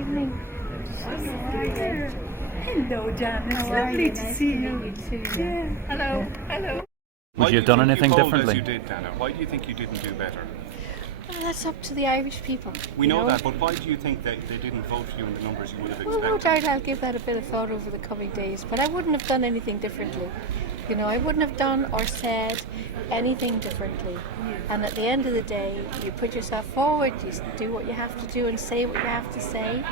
evening. Hello, Janice. Lovely to see you. Yeah. Hello. Hello. Would you have done anything differently? As you did, Dana. Why do you think you didn't do better? Well, that's up to the Irish people. We know that, but why do you think that they didn't vote for you in the numbers you would have expected? Well, no doubt I'll give that a bit of thought over the coming days, but I wouldn't have done anything differently. I wouldn't have done or said anything differently. And at the end of the day, you put yourself forward, you do what you have to do and say what you have to say,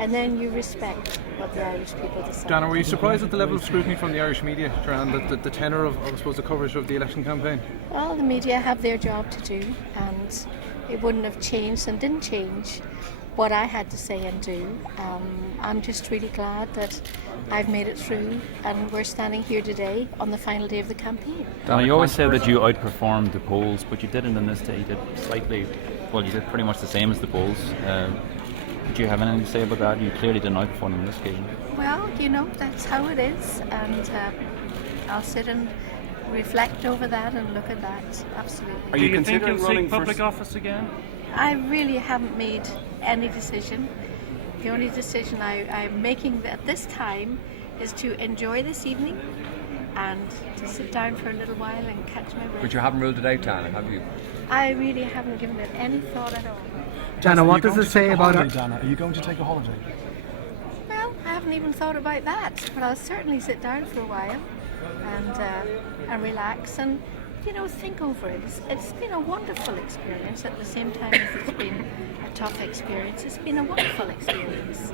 and then you respect what the Irish people decide. Dana, were you surprised at the level of scrutiny from the Irish media around the tenor of, I suppose, the coverage of the election campaign? Well, the media have their job to do, and it wouldn't have changed and didn't change what I had to say and do. I'm just really glad that I've made it through and we're standing here today on the final day of the campaign. Dana, you always say that you outperformed the polls, but you didn't in this day. You did slightly, well, you did pretty much the same as the polls. Did you have anything to say about that? You clearly didn't outperform them on this occasion. Well, that's how it is, and I'll sit and reflect over that and look at that, absolutely. Are you considering running for public office again? I really haven't made any decision. The only decision I'm making at this time is to enjoy this evening and to sit down for a little while and catch my breath. But you haven't ruled it out, Dana, have you? I really haven't given it any thought at all. Dana, what does it say about it? Dana, are you going to take a holiday? Well, I haven't even thought about that, but I'll certainly sit down for a while and relax and think over it. It's been a wonderful experience at the same time as it's been a tough experience. It's been a wonderful experience.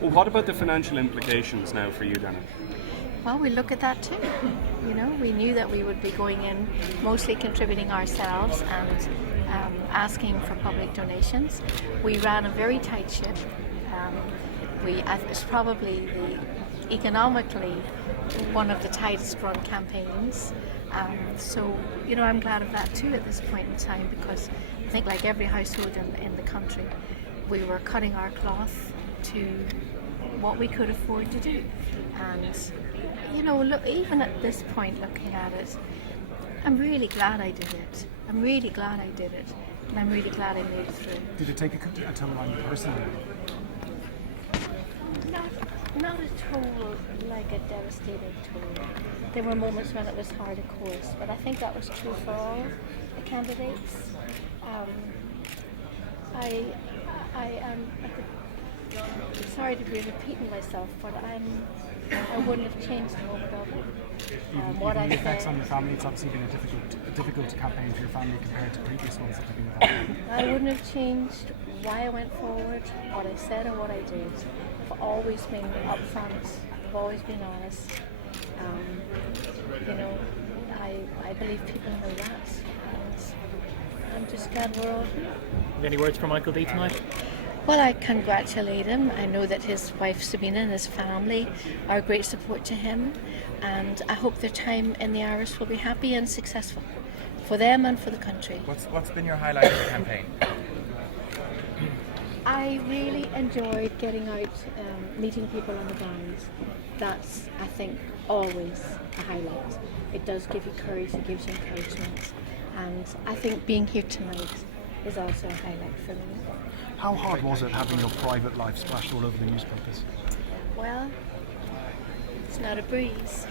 Well, what about the financial implications now for you, Dana? Well, we look at that too. We knew that we would be going in mostly contributing ourselves and asking for public donations. We ran a very tight ship. It's probably economically one of the tightest run campaigns. So I'm glad of that too at this point in time, because I think like every household in the country, we were cutting our cloth to what we could afford to do. And look, even at this point looking at it, I'm really glad I did it. I'm really glad I did it, and I'm really glad I made it through. Did it take a toll on you personally? Not a toll, like a devastating toll. There were moments when it was hard, of course, but I think that was true for all the candidates. I am sorry to be repeating myself, but I wouldn't have changed a moment of it. What I the effects said, on your family, it's obviously been a difficult campaign for your family compared to previous ones that have been involved. I wouldn't have changed why I went forward, what I said or what I did. I've always been upfront, I've always been honest. I believe people know that, and I'm just glad we're all here. Any words for Michael D tonight? Well, I congratulate him. I know that his wife Sabina and his family are a great support to him, and I hope their time in the Irish will be happy and successful for them and for the country. What's been your highlight of the campaign? I really enjoyed getting out, meeting people on the ground. That's, I think, always a highlight. It does give you courage, it gives you encouragement, and I think being here tonight is also a highlight for me. How hard was it having your private life splashed all over the newspapers? Well, it's not a breeze.